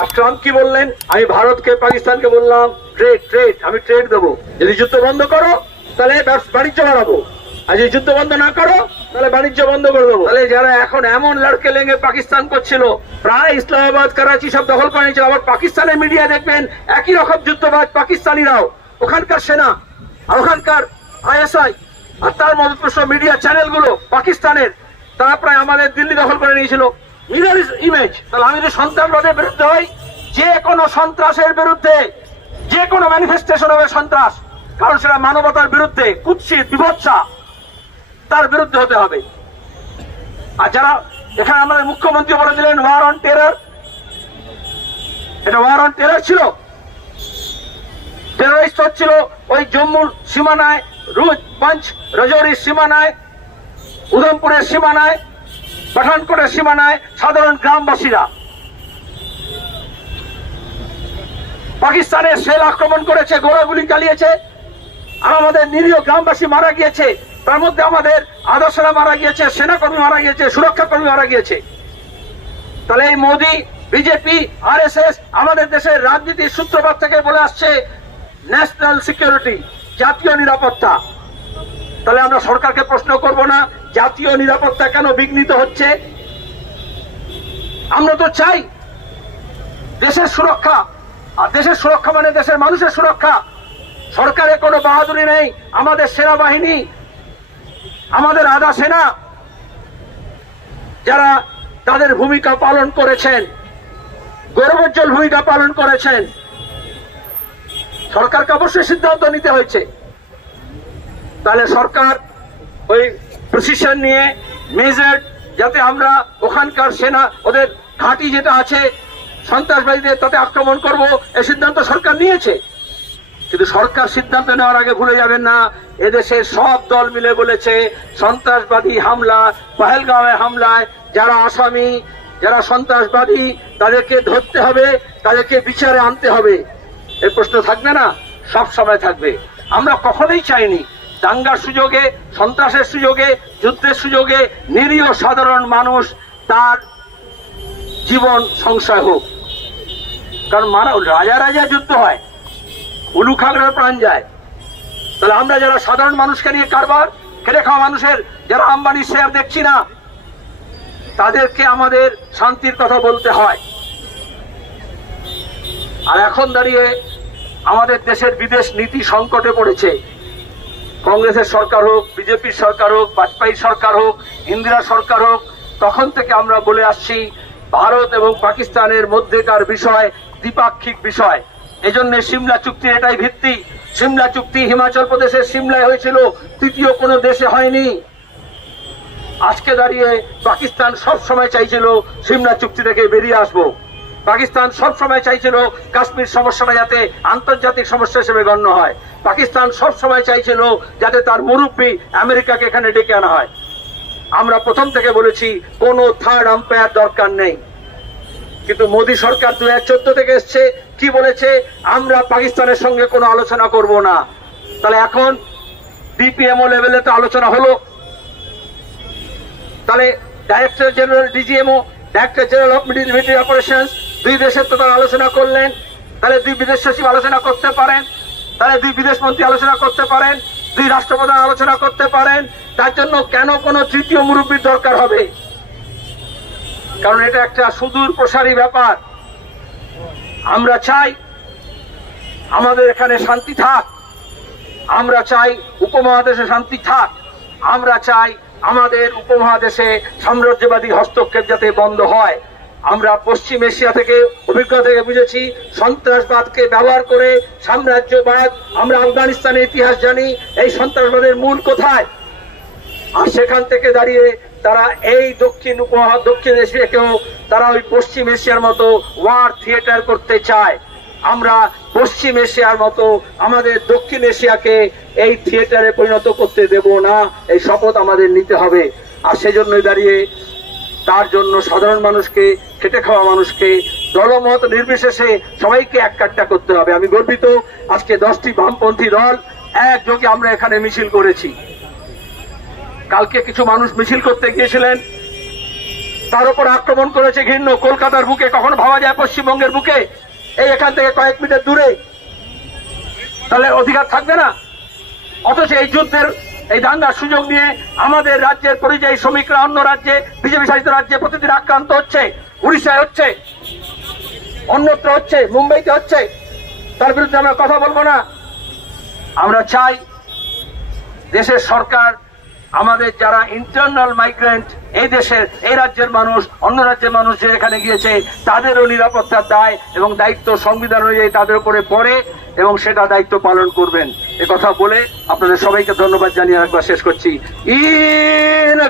আর Trump কি বললেন? আমি ভারতকে পাকিস্তানকে বললাম ট্রেড ট্রেড আমি ট্রেড দেবো। যদি যুদ্ধ বন্ধ করো, তাহলে বাণিজ্য বাড়াবো। আর যদি যুদ্ধ বন্ধ না করো, তাহলে বাণিজ্য বন্ধ করে দেবো। তাহলে যারা এখন এমন লড়কে লেগে পাকিস্তান করছিল, প্রায় ইসলামাবাদ, করাচি সব দখল করে নিয়েছিল। আবার পাকিস্তানের মিডিয়া দেখবেন, একই রকম যুদ্ধবাজ পাকিস্তানিরাও। ওখানকার সেনা আর ওখানকার আইএসআই আর তার মধ্যপ্রশ্ন মিডিয়া চ্যানেলগুলো পাকিস্তানের, তারা প্রায় আমাদের দিল্লি দখল করে নিয়েছিল। মিরর ইমেজ তাহলে আমি যদি সন্ত্রাসবাদের বিরুদ্ধে হই, যে কোনো সন্ত্রাসের বিরুদ্ধে, যে কোনো ম্যানিফেস্টেশন হবে সন্ত্রাস। কারণ সেটা মানবতার বিরুদ্ধে কুৎসিত, বিভৎসা। তার বিরুদ্ধে হতে হবে। আর যারা এখানে আমাদের মুখ্যমন্ত্রী বলে দিলেন ওয়ার অন টেরর এটা ওয়ার অন টেরর ছিল। টেরোরিস্ট হচ্ছিল ওই জম্মুর সীমানায়, রুজ, পঞ্চ, রজৌরির সীমানায়, উধমপুরের সীমানায় পাঠানকোটের সীমানায় সাধারণ গ্রামবাসীরা। পাকিস্তানের সেল আক্রমণ করেছে গোড়াগুলি চালিয়েছে, আর আমাদের নিরীহ গ্রামবাসী মারা গিয়েছে। তার মধ্যে আমাদের আদর্শরা মারা গিয়েছে, সেনাকর্মী মারা গিয়েছে সুরক্ষা কর্মী মারা গিয়েছে। তাহলে এই মোদি, বিজেপি, আরএসএস আমাদের দেশের রাজনীতির সূত্রপাত থেকে বলে আসছে ন্যাশনাল সিকিউরিটি, জাতীয় নিরাপত্তা। তাহলে আমরা সরকারকে প্রশ্ন করব না জাতীয় নিরাপত্তা কেন বিঘ্নিত হচ্ছে? আমরা তো চাই দেশের সুরক্ষা। আর দেশের সুরক্ষা মানে দেশের মানুষের সুরক্ষা। সরকারের কোনো বাহাদুরি নেই, আমাদের সেনাবাহিনী, আমাদের আধা সেনা, যারা তাদের ভূমিকা পালন করেছেন, গৌরবোজ্জ্বল ভূমিকা পালন করেছেন। সরকারকে অবশ্যই সিদ্ধান্ত নিতে হয়েছে। তাহলে সরকার ওই প্রসিশন নিয়ে মেজার যাতে আমরা ওখানকার সেনা, ওদের ঘাঁটি যেটা আছে, সন্ত্রাসবাদীদের তাতে আক্রমণ করব, এ সিদ্ধান্ত সরকার নিয়েছে। কিন্তু সরকার সিদ্ধান্ত নেওয়ার আগে ভুলে যাবেন না, এদেশের সব দল মিলে বলেছে, সন্ত্রাসবাদী হামলা, পহেলগাঁওয়ে হামলায় যারা আসামি, যারা সন্ত্রাসবাদী, তাদেরকে ধরতে হবে, তাদেরকে বিচারে আনতে হবে। এই প্রশ্ন থাকবে না? সব সময় থাকবে। আমরা কখনোই চাইনি দাঙ্গার সুযোগে, সন্ত্রাসের সুযোগে, যুদ্ধের সুযোগে নিরীহ সাধারণ মানুষ তার জীবন সংশয় হোক। কারণ মারা, রাজা রাজা যুদ্ধ হয় উলু খাগড়ার প্রাণ যায়। তাহলে আমরা যারা সাধারণ মানুষকে নিয়ে কারবার, খেটে খাওয়া মানুষের যারা আম্বানি শেয়ার দেখছি না, তাদেরকে আমাদের শান্তির কথা বলতে হয়। আর এখন দাঁড়িয়ে আমাদের দেশের বিদেশ নীতি সংকটে পড়েছে। কংগ্রেসের সরকার হোক, বিজেপির সরকার হোক বাজপেয়ী সরকার হোক, ইন্দিরা সরকার হোক, তখন থেকে আমরা বলে আসছি, ভারত এবং পাকিস্তানের মধ্যেকার বিষয় দ্বিপাক্ষিক বিষয়। এজন্য সিমলা চুক্তি এটাই ভিত্তি। সিমলা চুক্তি হিমাচল প্রদেশের সিমলায় হয়েছিল, তৃতীয় কোনো দেশে হয়নি। আজকে দাঁড়িয়ে পাকিস্তান সব সময় চাইছিল সিমলা চুক্তি থেকে বেরিয়ে আসব। পাকিস্তান সব সময় চাইছিল কাশ্মীর সমস্যাটা যাতে আন্তর্জাতিক সমস্যা হিসেবে গণ্য হয়। পাকিস্তান সব সময় চাইছিল যাতে তার মুরব্বী আমেরিকাকে এখানে ডেকে আনা হয়। আমরা প্রথম থেকে বলেছি, কোনো থার্ড আম্পায়ার দরকার নেই। কিন্তু মোদী সরকার দু হাজার চোদ্দ থেকে এসছে, কি বলেছে? আমরা পাকিস্তানের সঙ্গে কোনো আলোচনা করব না। তাহলে এখন ডিপিএমও লেভেলে তো আলোচনা হলো। তাহলে director general DGMO director general of middle military operation দুই দেশের তো তারা আলোচনা করলেন, তাহলে দুই বিদেশ সচিব আলোচনা করতে পারেন, তাহলে দুই বিদেশ মন্ত্রী আলোচনা করতে পারেন, দুই রাষ্ট্রপ্রধান আলোচনা করতে পারেন, তার জন্য কেন কোনো তৃতীয় মুরব্বীর দরকার হবে? কারণ এটা একটা সুদূর প্রসারী ব্যাপার। আমরা চাই আমাদের এখানে শান্তি থাক, আমরা চাই উপমহাদেশে শান্তি থাক, আমরা চাই আমাদের উপমহাদেশে সাম্রাজ্যবাদী হস্তক্ষেপ যাতে বন্ধ হয়। আমরা পশ্চিম এশিয়া থেকে অভিজ্ঞতা থেকে বুঝেছি, সন্ত্রাসবাদকে ব্যবহার করে সাম্রাজ্যবাদ, আমরা আফগানিস্তানের ইতিহাস জানি, এই সন্ত্রাসবাদের মূল কোথায়? আর সেখান থেকে দাঁড়িয়ে তারা এই দক্ষিণ উপহার দক্ষিণ এশিয়াকেও তারা ওই পশ্চিম এশিয়ার মতো ওয়ার থিয়েটার করতে চায়। আমরা পশ্চিম এশিয়ার মতো আমাদের দক্ষিণ এশিয়াকে এই থিয়েটারে পরিণত করতে দেব না, এই শপথ আমাদের নিতে হবে। আর সেজন্যই দাঁড়িয়ে তার জন্য সাধারণ মানুষকে খেটে খাওয়া মানুষকে দলমত নির্বিশেষে সবাইকে এক কাট্টা করতে হবে। আমি গর্বিত, আজকে দশটি বামপন্থী দল একযোগে আমরা এখানে মিছিল করেছি। কালকে কিছু মানুষ মিছিল করতে গিয়েছিলেন। তার উপর আক্রমণ করেছে ঘৃণ্য। কলকাতার বুকে কখনো ভাবা যায় পশ্চিমবঙ্গের বুকে? এই এখান থেকে কয়েক মিটার দূরে। তাহলে অধিকার থাকবে না? অথচ এই যুদ্ধের এই দাঙ্গার সুযোগ নিয়ে আমাদের রাজ্যের পরিযায়ী শ্রমিকরা অন্য রাজ্যে, বিজেপি শাসিত রাজ্যে প্রতিদিন আক্রান্ত হচ্ছে। উড়িষ্যায় হচ্ছে, অন্যত্র হচ্ছে, মুম্বাইতে হচ্ছে, তার বিরুদ্ধে আমরা কথা বলব না। আমরা চাই দেশের সরকার, আমাদের যারা ইন্টারনাল মাইগ্রেন্ট এই দেশের, এই রাজ্যের মানুষ, অন্য রাজ্যের মানুষ যে এখানে গিয়েছে, তাদেরও নিরাপত্তার দায় এবং দায়িত্ব সংবিধান অনুযায়ী তাদের উপরে পড়ে এবং সেটা দায়িত্ব পালন করবেন। এ কথা বলে আপনাদের সবাইকে ধন্যবাদ জানিয়ে একবার শেষ করছি। ইন